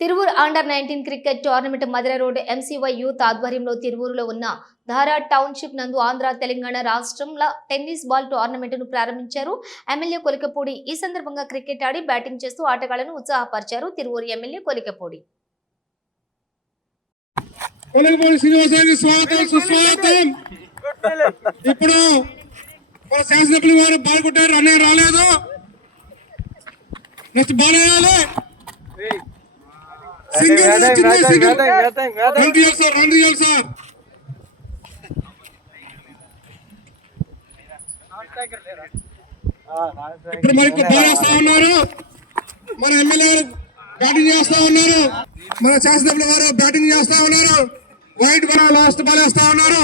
Tiruvuru under nineteen cricket tournament Madhira road MCY youth ఆధ్వర్యంలో తిరువూరులో ఉన్న ధారా టౌన్షిప్ నందు ఆంధ్ర తెలంగాణ రాష్ట్రంల టెన్నిస్ బాల్ టోర్నమెంట్ను ప్రారంభించారు. ఎమ్మెల్యే కొలికపూడి ఈ సందర్భంగా క్రికెట్ ఆడి బ్యాటింగ్ చేస్తూ ఆటగాళ్ళను ఉత్సాహపరిచారు. తిరువూరు ఎమ్మెల్యే కొలికపూడి. ఇప్పుడు శాసనసభ్యులు వారు బాల్ కొట్టారు రాలేదు. నెక్స్ట్ బాల్ వేయాలి. సింగర్ సార్ రెండు సార్. ఇప్పుడు మరి వస్తా ఉన్నారు. మన ఎమ్మెల్యే బ్యాటింగ్ చేస్తా ఉన్నారు. మన శాసనసభ్యుల వారు బ్యాటింగ్ చేస్తా ఉన్నారు. వైట్ బాల్ లాస్ట్ బాల్ వేస్తా ఉన్నారు.